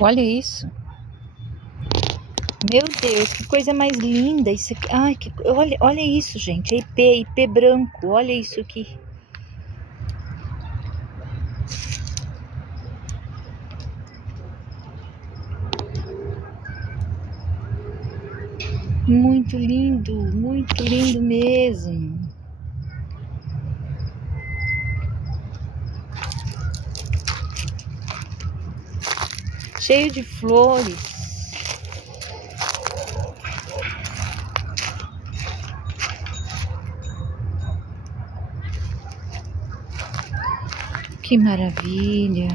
Olha isso. Meu Deus, que coisa mais linda isso aqui. Ai, olha isso, gente. É IP branco. Olha isso aqui. Muito lindo mesmo. Cheio de flores. Que maravilha.